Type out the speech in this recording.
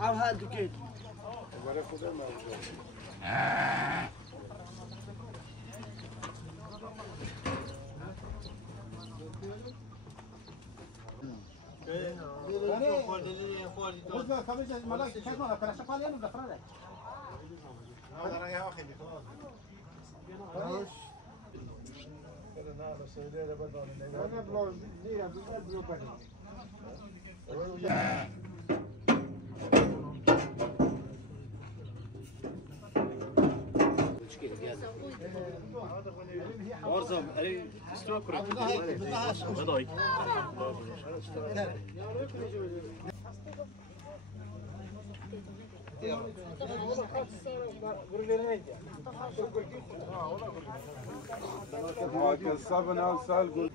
او هادو كده Orza, ali isto akurat. Dodaj. ما كسبنا وسال